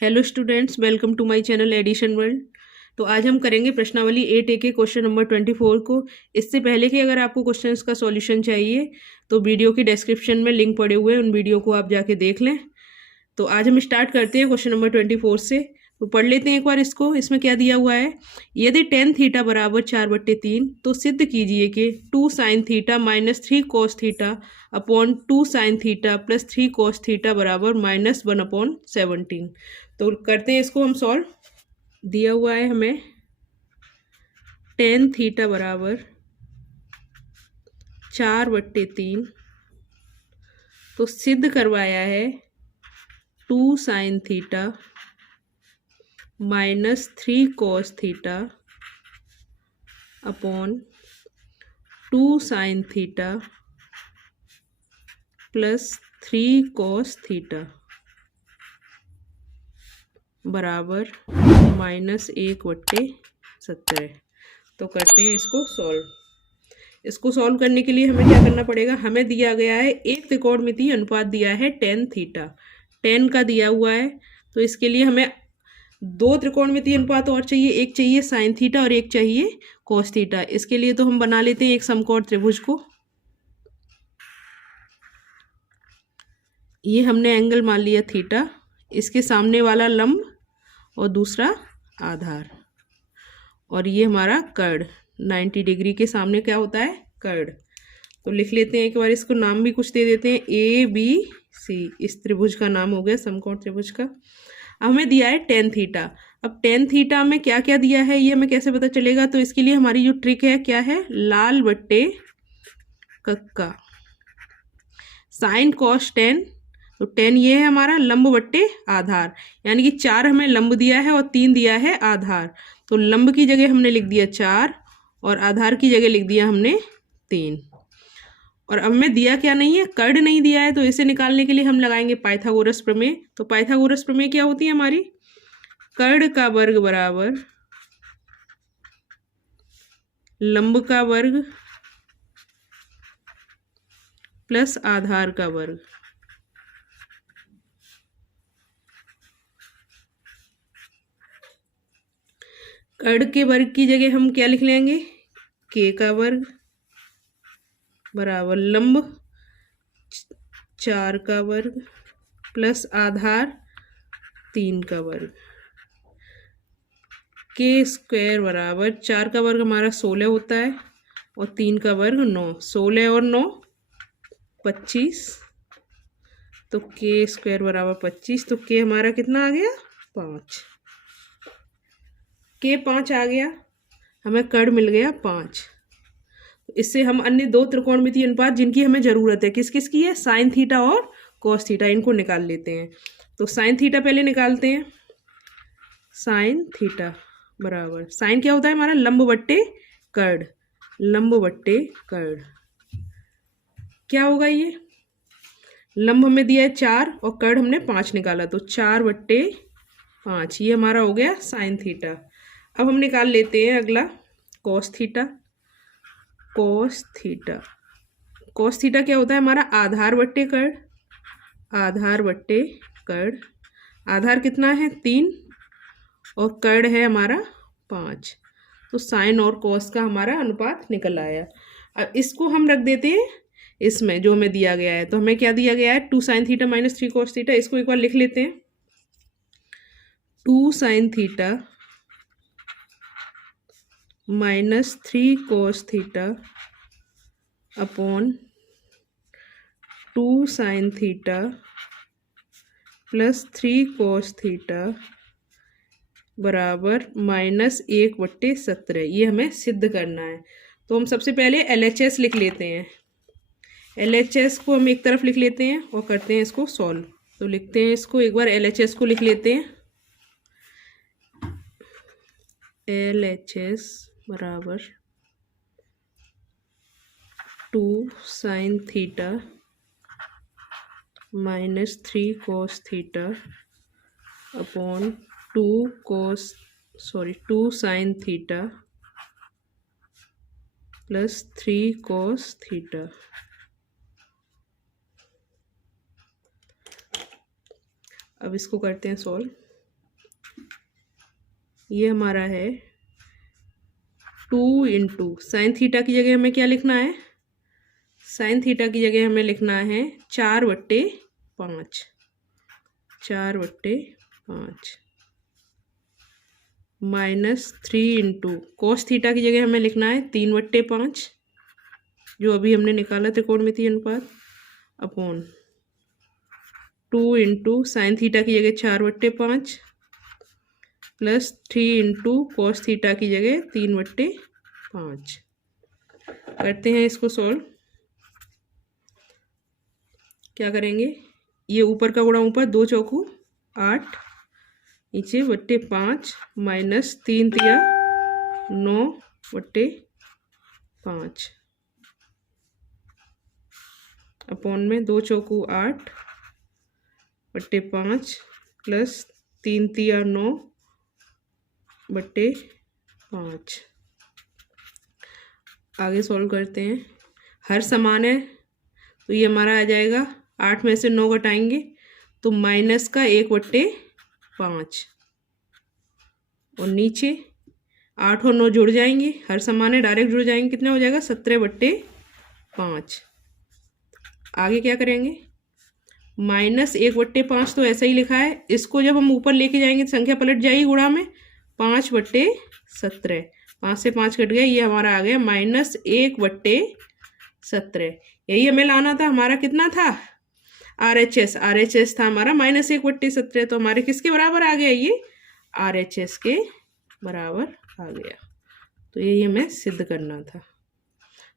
Hello students, welcome to my channel edition world. तो आज हम करेंगे प्रश्नावली 8A के क्वेश्चन नंबर 24 को। इससे पहले कि अगर आपको क्वेश्चंस का सॉल्यूशन चाहिए तो वीडियो की डिस्क्रिप्शन में लिंक पड़े हुए हैं, उन वीडियो को आप जाके देख लें। तो आज हम स्टार्ट करते हैं क्वेश्चन नंबर 24 से। तो पढ़ लेते हैं एक बार इसको। इसमें क्या दिया हुआ है, यदि tan थीटा बराबर 4/3 तो सिद्ध कीजिए कि 2 sin theta minus 3 cos theta upon 2 sin theta plus 3 cos theta बराबर -1/17। तो करते हैं इसको हम सॉल्व। दिया हुआ है हमें tan थीटा बराबर 4/3, तो सिद्ध करवाया है 2 sin theta minus 3 cos theta upon 2 sin theta plus 3 cos theta बराबर -1/17। तो करते हैं इसको सॉल्व। इसको सॉल्व करने के लिए हमें क्या करना पड़ेगा, हमें दिया गया है एक त्रिकोणमितीय अनुपात दिया है tan थीटा, tan का दिया हुआ है। तो इसके लिए हमें दो त्रिकोणमितीय अनुपात और चाहिए, एक चाहिए sin थीटा और एक चाहिए cos थीटा। इसके लिए तो हम बना लेते हैं एक समकोण त्रिभुज को। ये हमने एंगल मान लिया थीटा, इसके सामने वाला लंब और दूसरा आधार, और ये हमारा कर्ड 90 डिग्री के सामने क्या होता है, कर्ड। तो लिख लेते हैं एक बार, इसको नाम भी कुछ दे देते हैं, ABC। इस त्रिभुज का नाम हो गया समकोण त्रिभुज का। अब हमें दिया है tan थीटा। अब tan थीटा में क्या क्या दिया है ये हमें कैसे पता चलेगा, तो इसके लिए हमारी जो ट्रिक है क्या है, लाल बट्टे कक्का, साइन कॉस tan। तो tan ये है हमारा लंब बट्टे आधार, यानी कि 4 हमें लंब दिया है और 3 दिया है आधार। तो लंब की जगह हमने लिख दिया 4 और आधार की जगह लिख दिया हमने 3। और अब में दिया क्या नहीं है, कर्ड नहीं दिया है, तो इसे निकालने के लिए हम लगाएंगे पाइथागोरस प्रमेय। तो पाइथागोरस प्रमेय क्या होती है हमारी, कर्ड का वर्ग बराबर लंब का वर्ग प्लस आधार का वर्ग। कर्ड के वर्ग की जगह हम क्या लिख लेंगे, k का वर्ग बराबर लंब 4 का वर्ग प्लस आधार 3 का वर्ग। के स्क्वायर बराबर 4 का वर्ग हमारा 16 होता है और 3 का वर्ग 9। 16 और 9 25, तो के स्क्वायर बराबर 25। तो के हमारा कितना आ गया, 5। के 5 आ गया, हमें कर्ड मिल गया 5। इससे हम अन्य दो त्रिकोणमितीय अनुपात जिनकी हमें जरूरत है, किस किस की है, साइन थीटा और कॉस थीटा, इनको निकाल लेते हैं। तो साइन थीटा पहले निकालते हैं। साइन थीटा बराबर, साइन क्या होता है हमारा, लंब बट्टे कर्ड, लंब बट्टे कर्ड। क्या होगा ये, लंब हमें दिया है 4 और कर्ड हमने 5 निकाला, तो 4/5, ये हमारा हो गया साइन थीटा। अब हम निकाल लेते हैं अगला cos theta. Cos theta, cos theta क्या होता है हमारा, आधार बट्टे कर्ड, आधार बट्टे कर्ड। आधार कितना है 3 और कर्ड है हमारा 5। तो साइन और कॉस का हमारा अनुपात निकल आया। अब इसको हम रख देते हैं इसमें जो हमें दिया गया है। तो हमें क्या दिया गया है, 2 sin theta minus 3 cos theta. इसको एक बार लिख लेते हैं, 2 sin theta minus 3 cos theta upon 2 sin theta plus 3 cos theta बराबर -1/17। ये हमें सिद्ध करना है। तो हम सबसे पहले LHS लिख लेते हैं। LHS को हम एक तरफ लिख लेते हैं और करते हैं इसको सॉल्व। तो लिखते हैं इसको एक बार, LHS को लिख लेते हैं। LHS बराबर 2 sin theta minus 3 cos theta upon 2 sin theta plus 3 cos theta. अब इसको करते हैं सॉल्व। ये हमारा है 2 इंटू साइन थीटा की जगह हमें क्या लिखना है, साइन थीटा की जगह हमें लिखना है 4/5, 4/5 माइनस 3 इंटू कॉस थीटा की जगह हमें लिखना है 3/5, जो अभी हमने निकाला त्रिकोणमितीय अनुपात, अपॉन 2 इंटू साइन थीटा की जगह 4/5 प्लस 3 इंटू कॉस थीटा की जगह 3/5। करते हैं इसको सॉल्व। क्या करेंगे, ये ऊपर का गुणा ऊपर, 2 चौकू 8, नीचे /5 माइनस 3 तिया 9/5 अपॉन में 2 चौकू 8/5 प्लस 3 तिया 9/5। आगे सॉल्व करते हैं। हर समान है तो ये हमारा आ जाएगा, 8 में से 9 घटाएंगे तो माइनस का 1/5, और नीचे 8 और 9 जुड़ जाएंगे, हर समान है डायरेक्ट जुड़ जाएंगे, कितना हो जाएगा 17/5। आगे क्या करेंगे, माइनस 1/5 तो ऐसा ही लिखा है, इसको जब हम ऊपर लेके जाएंगे संख्या पलट जाएगी गुणा में, 5/17, 5 से 5 कट गया, ये हमारा आ गया माइनस 1/17। यही हमें लाना था, हमारा कितना था RHS था हमारा माइनस 1/17, तो हमारे किसके बराबर आ गया, ये RHS के बराबर आ गया। तो यही हमें सिद्ध करना था।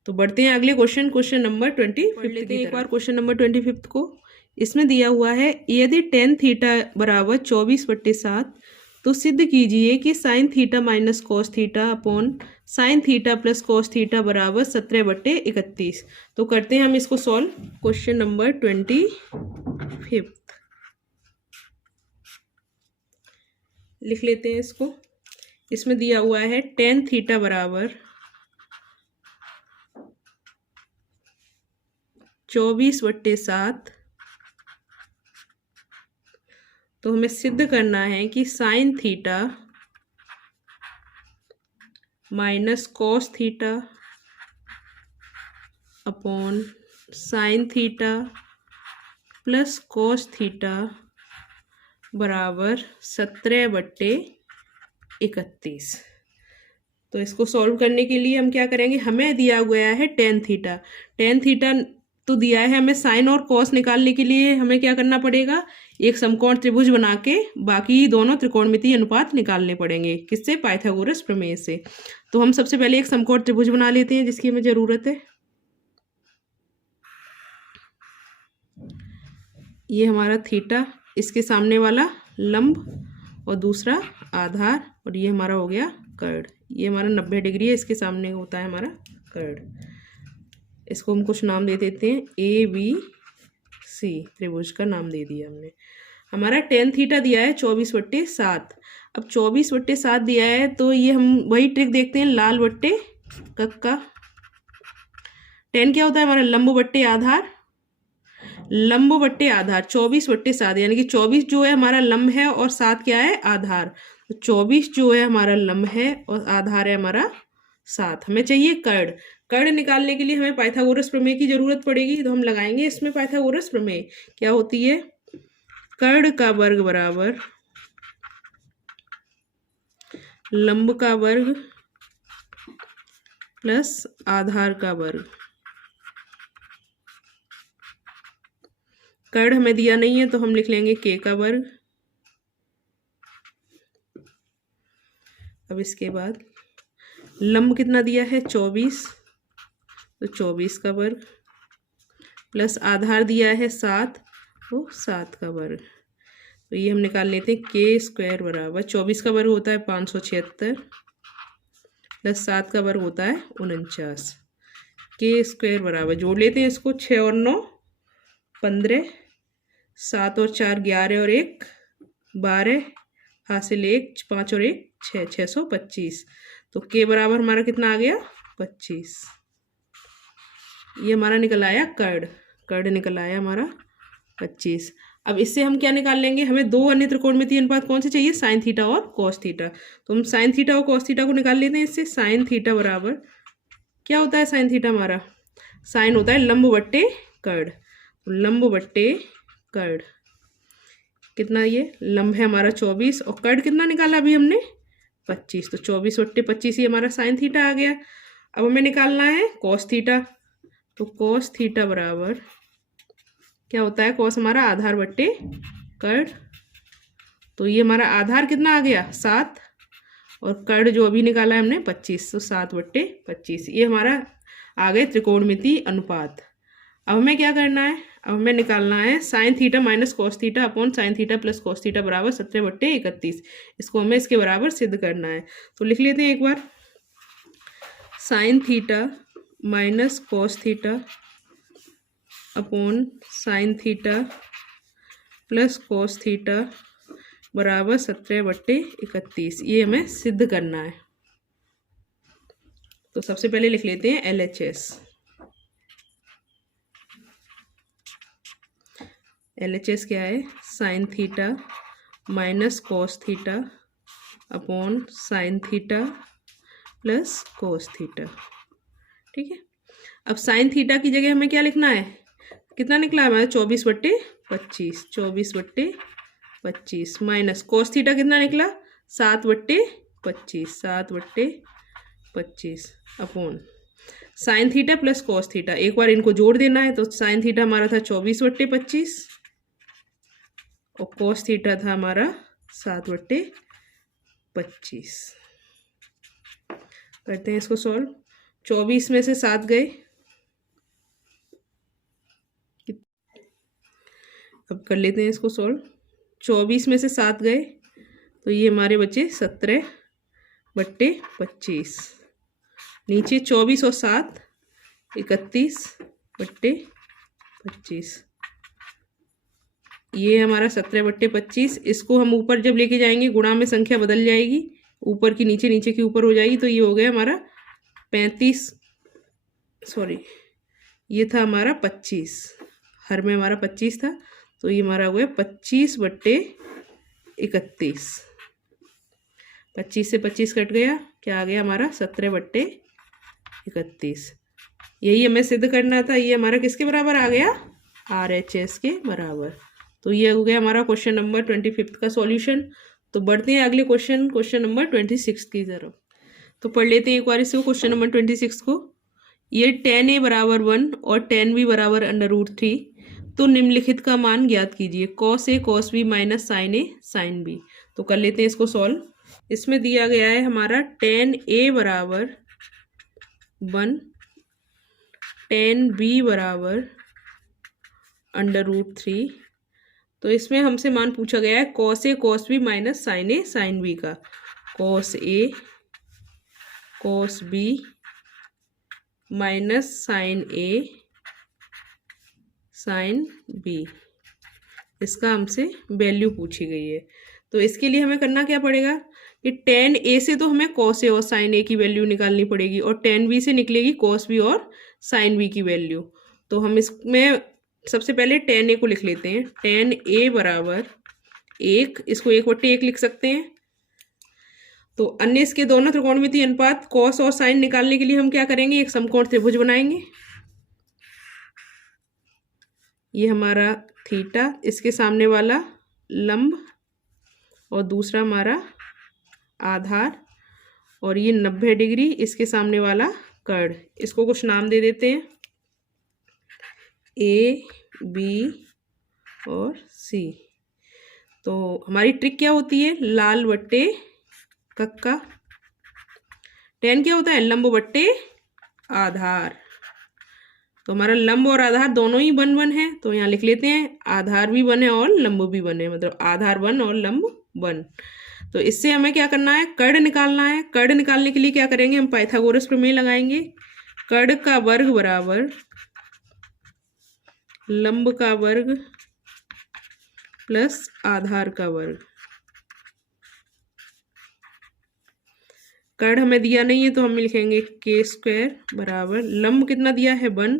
तो बढ़ते हैं अगले क्वेश्चन नंबर 25 लेते हैं एक बार क्वेश्चन नंबर 25 को। इसमें दिया हुआ है, यदि tan थीटा बराबर 24/7 तो सिद्ध कीजिए कि sign theta minus cos theta upon sine theta plus cos theta बराबर 17/31। तो करते हैं हम इसको सॉल्व। क्वेश्चन नंबर 25 लिख लेते हैं इसको। इसमें दिया हुआ है tan थीटा बराबर 24/7, तो हमें सिद्ध करना है कि sign theta minus cos theta upon sine theta plus cos theta बराबर 17/31। तो इसको सॉल्व करने के लिए हम क्या करेंगे, हमें दिया गया है tan थीटा, tan थीटा तो दिया है, हमें साइन और कॉस निकालने के लिए हमें क्या करना पड़ेगा, एक समकोण त्रिभुज बना के बाकी दोनों त्रिकोणमितीय अनुपात निकालने पड़ेंगे। किससे, पाइथागोरस प्रमेय से। तो हम सबसे पहले एक समकोण त्रिभुज बना लेते हैं जिसकी हमें ज़रूरत है। ये हमारा थीटा, इसके सामने वाला लंब और दूसरा आधार, और ये हमारा हो गया कर्ण। ये हमारा 90 डिग्री है, इसके सामने होता है हमारा कर्ण। इसको हम कुछ नाम दे देते हैं, ABC त्रिभुज का नाम दे दिया हमने। हमारा tan थीटा दिया है 24/7। अब 24/7 दिया है तो ये हम वही ट्रिक देखते हैं, लाल बट्टे कक्का। tan क्या होता है हमारा, लंब बट्टे आधार, लंब बट्टे आधार 24/7, यानी कि 24 जो है हमारा लंब है और 7 क्या है, आधार। तो 24 जो है हमारा लंब है और आधार है हमारा 7। हमें चाहिए कर्ण। कर्ण निकालने के लिए हमें पाइथागोरस प्रमेय की जरूरत पड़ेगी, तो हम लगाएंगे इसमें पाइथागोरस प्रमेय। क्या होती है, कर्ण का वर्ग बराबर लंब का वर्ग प्लस आधार का वर्ग। कर्ण हमें दिया नहीं है तो हम लिख लेंगे k का वर्ग। अब इसके बाद लंब कितना दिया है 24, तो 24 का वर्ग प्लस आधार दिया है 7, तो 7 का वर्ग। तो ये हम निकाल लेते हैं, k² बराबर 24 का वर्ग होता है 576 प्लस 7 का वर्ग होता है 49। k² बराबर जोड़ लेते हैं इसको, 6 और 9 15, 7 और 4 11 और 1 12, हासिल 1 5 और 1 6, 625। तो k बराबर हमारा कितना आ गया 25। ये हमारा निकल आया कर्ण, कर्ण निकल आया हमारा 25। अब इससे हम क्या निकाल लेंगे, हमें दो अन्य त्रिकोणमितीय अनुपात कौन से चाहिए, साइन थीटा और कॉस थीटा। तो हम साइन थीटा और कॉस थीटा को निकाल लेते हैं इससे। साइन थीटा बराबर क्या होता है, साइन थीटा हमारा साइन होता है लंब बट्टे कर्ण। लंब बट्टे कर्ण कितना, ये लंब है हमारा 24 और कर्ण कितना निकाला अभी हमने 25, तो 24/25 ये हमारा साइन थीटा आ गया। अब हमें निकालना है कॉस थीटा। तो कॉस थीटा बराबर क्या होता है, कॉस हमारा आधार बट्टे कर्ण। तो ये हमारा आधार कितना आ गया 7 और कर्ण जो अभी निकाला है हमने 25, तो 7/25 ये हमारा आ गए त्रिकोणमितीय अनुपात। अब हमें क्या करना है, अब हमें निकालना है sign theta minus cos theta upon sine theta plus cos theta बराबर 17/31। इसको हमें इसके बराबर सिद्ध करना है। तो लिख लेते हैं एक बार, sine theta minus cos theta upon sine theta plus cos theta बराबर 17/31, ये हमें सिद्ध करना है। तो सबसे पहले लिख लेते हैं LHS। LHS क्या है, sign theta minus cos theta upon sine theta plus cos theta. ठीक है, अब साइन थीटा की जगह हमें क्या लिखना है, कितना निकला है हमारा 24/25, 24/25 माइनस कॉस थीटा कितना निकला 7/25, 7/25 upon sine theta plus cos theta. एक बार इनको जोड़ देना है, तो साइन थीटा हमारा था 24/25 और कॉस थीटा था हमारा 7/25। करते हैं इसको सॉल्व। 24 में से 7 गए, अब कर लेते हैं इसको सॉल्व। 24 में से 7 गए तो ये हमारे बचे 17/25। नीचे 24 और 7 31/25। ये हमारा 17/25। इसको हम ऊपर जब लेके जाएंगे गुणा में संख्या बदल जाएगी, ऊपर की नीचे नीचे की ऊपर हो जाएगी। तो ये हो गया हमारा 35, सॉरी ये था हमारा 25, हर में हमारा 25 था, तो ये हमारा हो गया 25/31। 25 से 25 कट गया, क्या आ गया हमारा 17/31। यही हमें सिद्ध करना था। ये हमारा किसके बराबर आ गया, RHS के बराबर। तो ये हो गया हमारा क्वेश्चन नंबर 25 का सॉल्यूशन। तो बढ़ते हैं अगले क्वेश्चन नंबर 26 की तरफ। तो पढ़ लेते हैं एक बार इसको, क्वेश्चन नंबर 26 को। ये tan A बराबर 1 और tan B बराबर √3, तो निम्नलिखित का मान ज्ञात कीजिए। cos A cos B minus sin A sin B। तो कर लेते हैं इसको सॉल्व। इसमें दिया गया है हमारा tan A बराबर 1, tan B बराबर √3। तो इसमें हमसे मान पूछा गया है cos A cos B minus sin A sin B का। cos A cos B minus sin A sin B, इसका हमसे वैल्यू पूछी गई है। तो इसके लिए हमें करना क्या पड़ेगा कि tan A से तो हमें cos A और sin A की वैल्यू निकालनी पड़ेगी और tan B से निकलेगी cos B और sin B की वैल्यू। तो हम इसमें सबसे पहले tan A को लिख लेते हैं। tan A बराबर 1, इसको 1/1 लिख सकते हैं। तो अन्य इसके दोनों त्रिकोणमितीय अनुपात cos और sin निकालने के लिए हम क्या करेंगे, एक समकोण त्रिभुज बनाएंगे। ये हमारा थीटा, इसके सामने वाला लंब और दूसरा हमारा आधार, और ये 90 डिग्री इसके सामने वाला कर्ण। इसको कुछ नाम दे देते हैं, A B और C। तो हमारी ट्रिक क्या होती है, लाल बट्टे कक्का। tan क्या होता है, लंब बट्टे आधार। तो हमारा लंब और आधार दोनों ही 1 है, तो यहाँ लिख लेते हैं आधार भी 1 है और लंब भी 1 है, मतलब आधार 1 और लंब 1। तो इससे हमें क्या करना है, कर्ण निकालना है। कर्ण निकालने के लिए क्या करेंगे, हम पाइथागोरस प्रमेय लगाएंगे। कर्ण का वर्ग बराबर लंब का वर्ग प्लस आधार का वर्ग। कर्ण हमें दिया नहीं है तो हम लिखेंगे k² बराबर लंब कितना दिया है 1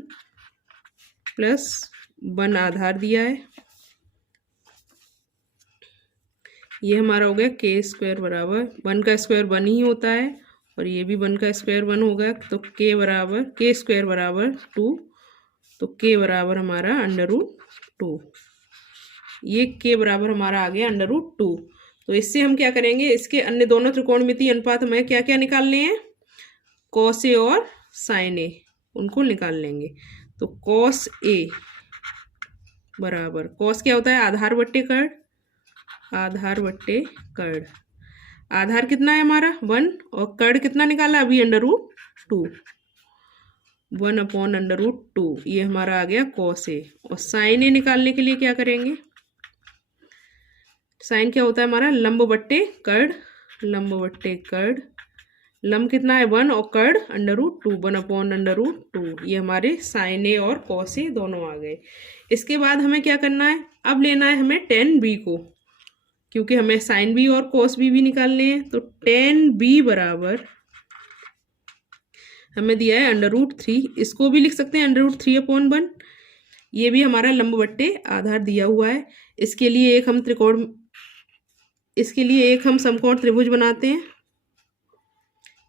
प्लस 1 आधार दिया है ये हमारा हो गया के स्क्वायर बराबर 1 का स्क्वायर 1 ही होता है और ये भी 1 का स्क्वायर 1 होगा, तो के स्क्वायर बराबर 2, तो के बराबर हमारा √2। ये के बराबर हमारा आ गया √2। तो इससे हम क्या करेंगे, इसके अन्य दोनों त्रिकोणमितीय अनुपात हमें क्या क्या निकालने हैं, कॉस ए और साइन ए, उनको निकाल लेंगे। तो कॉस ए बराबर, कॉस क्या होता है, आधार बट्टे कर्ण, आधार बट्टे कर्ण। आधार कितना है हमारा 1 और कर्ण कितना निकाला अभी √2, 1/√2। ये हमारा आ गया कॉस ए। और साइन ए निकालने के लिए क्या करेंगे, साइन क्या होता है हमारा लंब बट्टे कर्ण, लंब बट्टे कर्ण। लंब कितना है 1 और कर्ण √2, 1/√2। ये हमारे साइन ए और कॉस ए दोनों आ गए। इसके बाद हमें क्या करना है, अब लेना है हमें tan b को, क्योंकि हमें साइन बी और कॉस बी भी निकालने हैं। तो tan b बराबर हमें दिया है √3, इसको भी लिख सकते हैं √3/1। ये भी हमारा लंब बट्टे आधार दिया हुआ है। इसके लिए एक हम समकोण त्रिभुज बनाते हैं।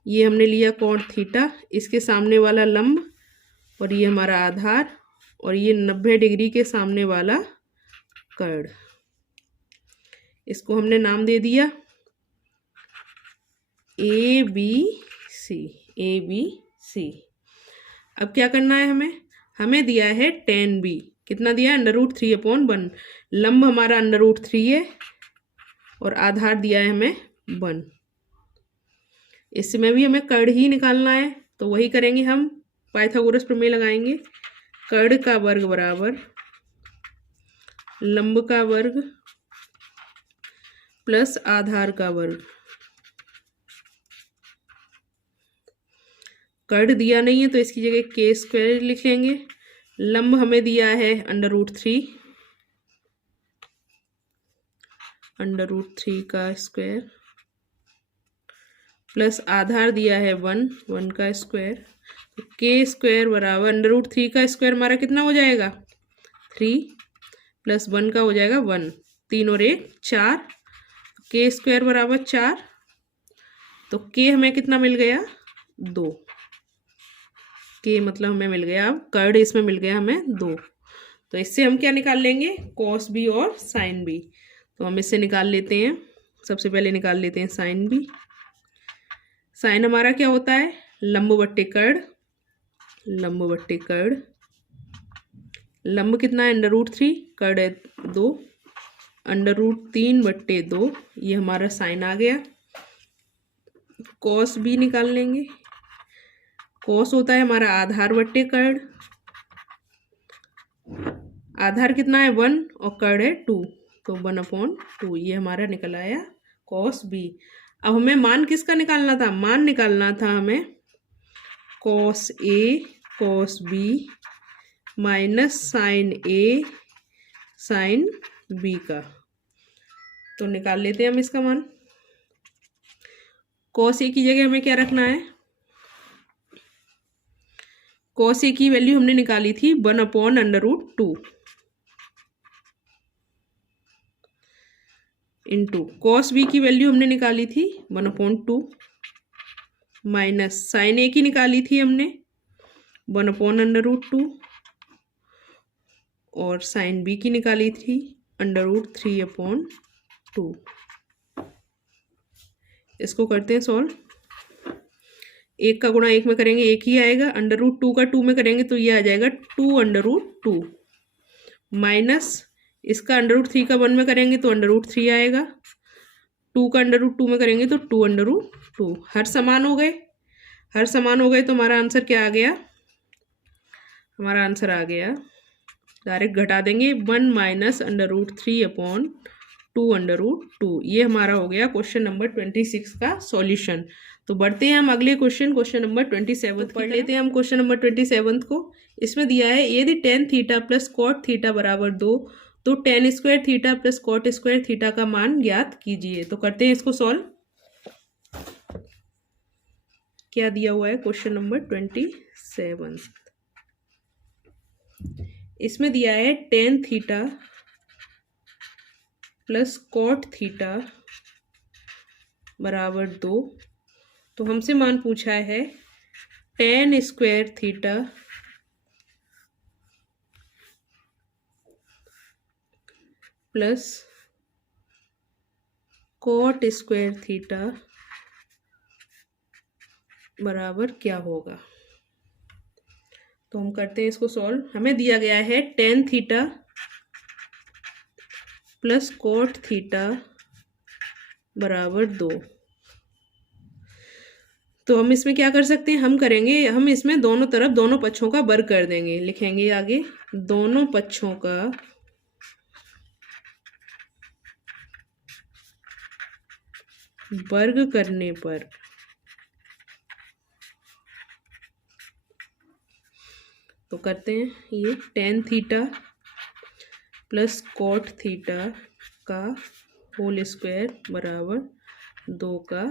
ये हमने लिया कोण थीटा, इसके सामने वाला लंब और ये हमारा आधार और ये 90 डिग्री के सामने वाला कर्ण। इसको हमने नाम दे दिया ABC, ABC। अब क्या करना है हमें दिया है tan b, कितना दिया है √3/1। लंब हमारा √3 है और आधार दिया है हमें 1। इसमें भी हमें कर्ण ही निकालना है, तो वही करेंगे हम, पाइथागोरस प्रमेय लगाएंगे। कर्ण का वर्ग बराबर लंब का वर्ग प्लस आधार का वर्ग। कर्ण दिया नहीं है तो इसकी जगह के स्क्वायर लिख लेंगे। लंब हमें दिया है √3, √3 का स्क्वायर प्लस आधार दिया है 1 का स्क्वायर। तो के स्क्वायर बराबर √3 का स्क्वायर हमारा कितना हो जाएगा 3 प्लस 1 का हो जाएगा 1, 3 और 1 4, के स्क्वायर बराबर 4। तो के हमें कितना मिल गया 2, के मतलब हमें मिल गया, अब कर्ण इसमें मिल गया हमें 2। तो इससे हम क्या निकाल लेंगे, कॉस बी और साइन बी। तो हम इससे निकाल लेते हैं, सबसे पहले निकाल लेते हैं साइन बी। साइन हमारा क्या होता है लंब बट्टे कर्ण, लंब बट्टे कर्ण। लंब कितना है √3, कर्ण है 2, √3/2। ये हमारा साइन आ गया। कॉस बी निकाल लेंगे। कॉस होता है हमारा आधार बट्टे कर्ण, आधार कितना है 1 और कर्ण है 2, तो 1/2। ये हमारा निकल आया कॉस बी। अब हमें मान किसका निकालना था, मान निकालना था हमें cos A cos B minus sign A sine B का। तो निकाल लेते हैं हम इसका मान। कॉस ए की जगह हमें क्या रखना है, कॉस ए की वैल्यू हमने निकाली थी 1/√2 इंटू कॉस बी की वैल्यू हमने निकाली थी 1/2 माइनस साइन ए की निकाली थी हमने 1/√2 और साइन बी की निकाली थी √3/2। इसको करते हैं सॉल्व। 1 का गुणा 1 में करेंगे 1 ही आएगा, √2 का 2 में करेंगे तो ये आ जाएगा 2/2 माइनस इसका √3 का 1 में करेंगे तो √3 आएगा, 2 का √2 में करेंगे तो 2/2। हर समान हो गए, हर समान हो गए तो हमारा आंसर क्या आ गया, हमारा आंसर आ गया, डायरेक्ट घटा देंगे 1 माइनस √3/2/2। ये हमारा हो गया क्वेश्चन नंबर 26 का सॉल्यूशन। तो बढ़ते हैं हम अगले क्वेश्चन नंबर 27 पढ़ लेते हैं हम क्वेश्चन नंबर 27 को। इसमें दिया है यदि tan theta plus cot theta बराबर 2 तो tan square theta plus cot square theta का मान ज्ञात कीजिए। तो करते हैं इसको सॉल्व। क्या दिया हुआ है क्वेश्चन नंबर 27, इसमें दिया है tan theta plus cot theta बराबर 2। तो हमसे मान पूछा है tan square theta plus cot square theta बराबर क्या होगा। तो हम करते हैं इसको सॉल्व। हमें दिया गया है tan theta plus cot theta बराबर 2। तो हम इसमें क्या कर सकते हैं, हम इसमें दोनों तरफ दोनों पक्षों का वर्ग कर देंगे। लिखेंगे आगे दोनों पक्षों का वर्ग करने पर तो करते हैं ये tan theta plus cot theta का होल स्क्वायर बराबर 2 का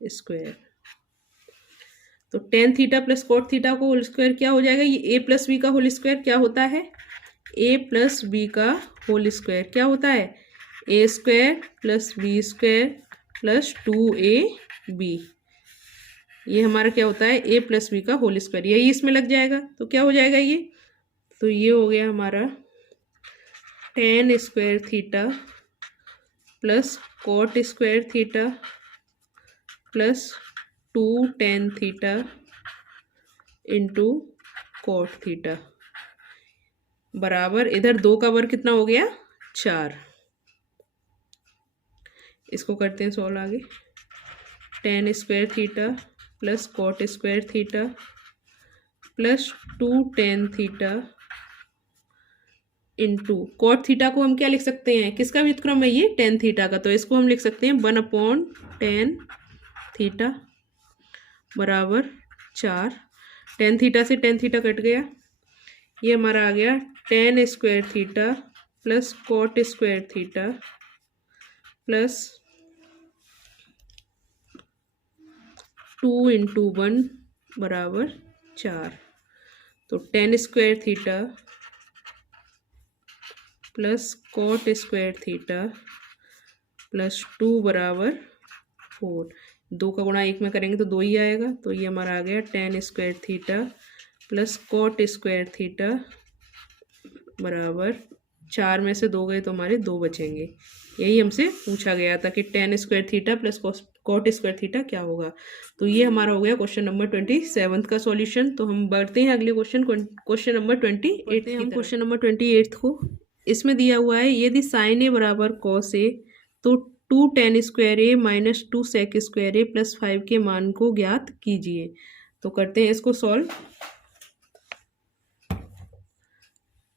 स्क्वायर। तो tan theta plus cot theta को होल स्क्वायर क्या हो जाएगा, ये a प्लस बी का होल स्क्वायर क्या होता है, a प्लस बी का होल स्क्वायर क्या होता है, a square plus B square plus 2ab। ये हमारा क्या होता है, a प्लस बी का होल स्क्वायर, यही इसमें लग जाएगा। तो क्या हो जाएगा ये, तो ये हो गया हमारा tan square theta plus cot square theta plus 2 tan theta into cot theta बराबर, इधर 2 का वर्ग कितना हो गया 4। इसको करते हैं सॉल्व आगे। tan square theta plus cot square theta plus 2 tan theta into cot theta को हम क्या लिख सकते हैं, किसका व्युत्क्रम है ये, tan थीटा का। तो इसको हम लिख सकते हैं 1/tan थीटा बराबर 4। tan थीटा से tan थीटा कट गया, ये हमारा आ गया tan square theta plus cot square theta plus 2 into 1 बराबर 4। तो tan square theta plus cot square theta plus 2 बराबर 4। 2 का गुणा 1 में करेंगे तो 2 ही आएगा। तो ये हमारा आ गया tan square theta plus cot square theta बराबर 4 में से 2 गए तो हमारे 2 बचेंगे। यही हमसे पूछा गया था कि tan square theta plus cot square theta क्या होगा। तो ये हमारा हो गया क्वेश्चन नंबर 27 का सॉल्यूशन। तो हम बढ़ते हैं अगले क्वेश्चन नंबर 28। हम क्वेश्चन नंबर 28 को, इसमें दिया हुआ है यदि साइन ए बराबर कॉस ए तो 2 tan स्क्वायर ए माइनस 2 सेक स्क्वायर ए प्लस 5 के मान को ज्ञात कीजिए। तो करते हैं इसको solve.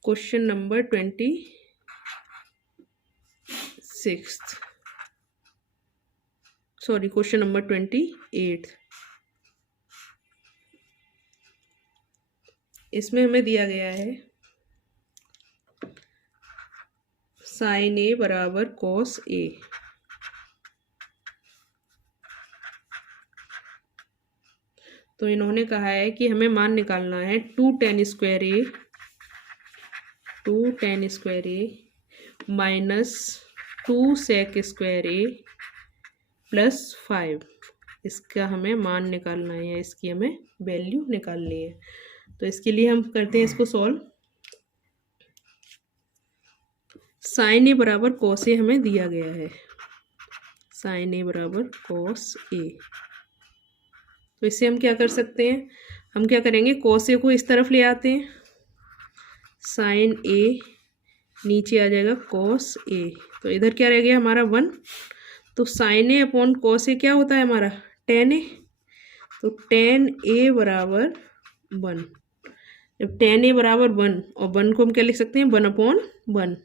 Question number 26, sorry question number 28। इसमें हमें दिया गया है साइन ए बराबर कॉस ए। तो इन्होंने कहा है कि हमें मान निकालना है 2 tan स्क्वायर ए माइनस 2 सेक स्क्वायर ए प्लस 5। इसका हमें मान निकालना है, इसकी हमें वैल्यू निकालनी है। तो इसके लिए हम करते हैं इसको सॉल्व। साइन ए बराबर कॉस ए हमें दिया गया है, साइन ए बराबर कॉस ए। तो इससे हम क्या कर सकते हैं, हम क्या करेंगे, कॉस ए को इस तरफ ले आते हैं, साइन ए नीचे आ जाएगा कॉस ए। तो इधर क्या रह गया हमारा 1। तो sign A upon cos A क्या होता है हमारा tan ए। तो tan ए बराबर 1। जब tan ए बराबर 1 और 1 को हम क्या लिख सकते हैं 1/1।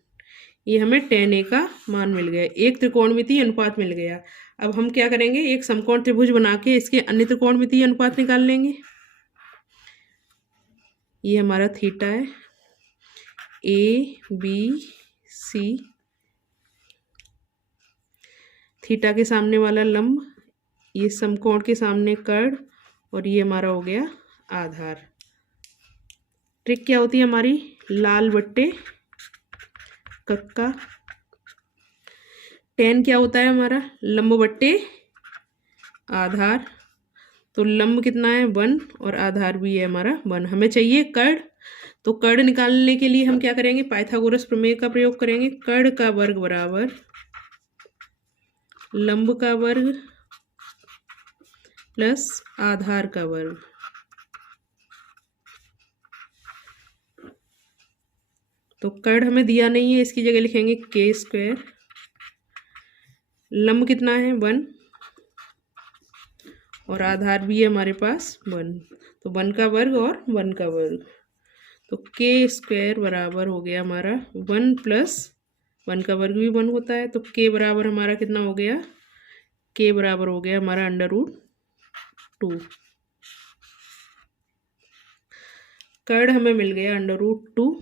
ये हमें tan ए का मान मिल गया, एक त्रिकोणमितीय अनुपात मिल गया। अब हम क्या करेंगे, एक समकोण त्रिभुज बना के इसके अन्य त्रिकोणमितीय अनुपात निकाल लेंगे। ये हमारा थीटा है, ABC, थीटा के सामने वाला लंब, ये समकोण के सामने कर्ण, और ये हमारा हो गया आधार। ट्रिक क्या होती है हमारी, लाल बट्टे कक्का। tan क्या होता है हमारा, लंब बट्टे आधार, तो लंब कितना है 1 और आधार भी है हमारा 1। हमें चाहिए कर्ण, तो कर्ण निकालने के लिए हम क्या करेंगे, पाइथागोरस प्रमेय का प्रयोग करेंगे। कर्ण का वर्ग बराबर लंब का वर्ग प्लस आधार का वर्ग। तो कर्ण हमें दिया नहीं है, इसकी जगह लिखेंगे k²। लंब कितना है 1 और आधार भी है हमारे पास 1, तो 1 का वर्ग और 1 का वर्ग, तो k² बराबर हो गया हमारा 1 प्लस 1 का वर्ग भी 1 होता है, तो k बराबर हमारा कितना हो गया, k बराबर हो गया हमारा √2। कर्ण हमें मिल गया √2।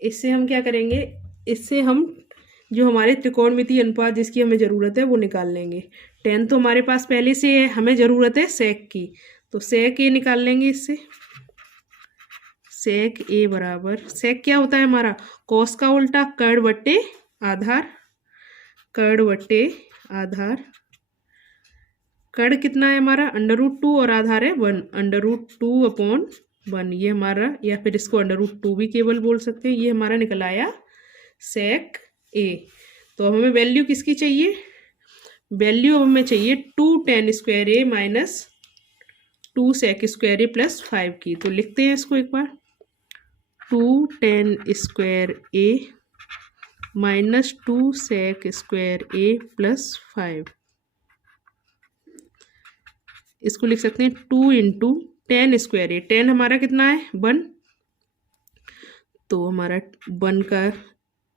इससे हम क्या करेंगे, इससे हम जो हमारे त्रिकोणमितीय अनुपात जिसकी हमें ज़रूरत है वो निकाल लेंगे। tan तो हमारे पास पहले से है, हमें ज़रूरत है sec की, तो sec a निकाल लेंगे इससे। sec a बराबर, sec क्या होता है हमारा, cos का उल्टा, कर्ण बट्टे आधार, कर्ण बट्टे आधार। कर्ण कितना है हमारा √2 और आधार है 1, √2/1 ये हमारा, या फिर इसको √2 भी केवल बोल सकते हैं। ये हमारा निकल आया sec a। तो अब हमें वैल्यू किसकी चाहिए, वैल्यू अब हमें चाहिए 2 tan² a minus 2 sec² a plus 5 की। तो लिखते हैं इसको एक बार, 2 tan² a minus 2 sec² a plus 5। इसको लिख सकते हैं 2 × tan² a। tan हमारा कितना है 1, तो हमारा 1 का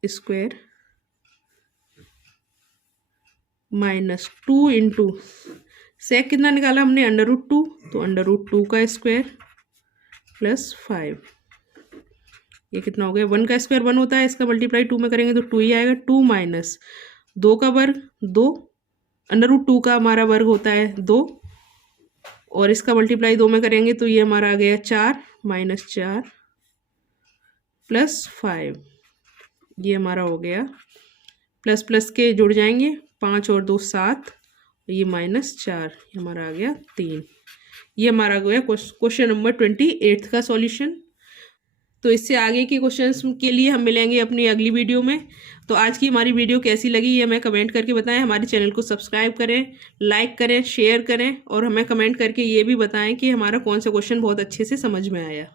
स्क्वायर माइनस 2 × sec कितना निकाला हमने √2, तो √2 का स्क्वायर प्लस 5। ये कितना हो गया, 1 का स्क्वायर 1 होता है, इसका मल्टीप्लाई 2 में करेंगे तो 2 ही आएगा। 2 माइनस 2 का वर्ग 2, √2 का हमारा वर्ग होता है 2, और इसका मल्टीप्लाई 2 में करेंगे तो ये हमारा आ गया 4 माइनस 4 प्लस 5। ये हमारा हो गया, प्लस प्लस के जुड़ जाएंगे, 5 और 2 7, ये माइनस 4, ये हमारा आ गया 3। ये हमारा गया क्वेश्चन नंबर 28 का सॉल्यूशन। तो इससे आगे के क्वेश्चंस के लिए हम मिलेंगे अपनी अगली वीडियो में। तो आज की हमारी वीडियो कैसी लगी ये हमें कमेंट करके बताएं। हमारे चैनल को सब्सक्राइब करें, लाइक करें, शेयर करें, और हमें कमेंट करके ये भी बताएं कि हमारा कौन सा क्वेश्चन बहुत अच्छे से समझ में आया।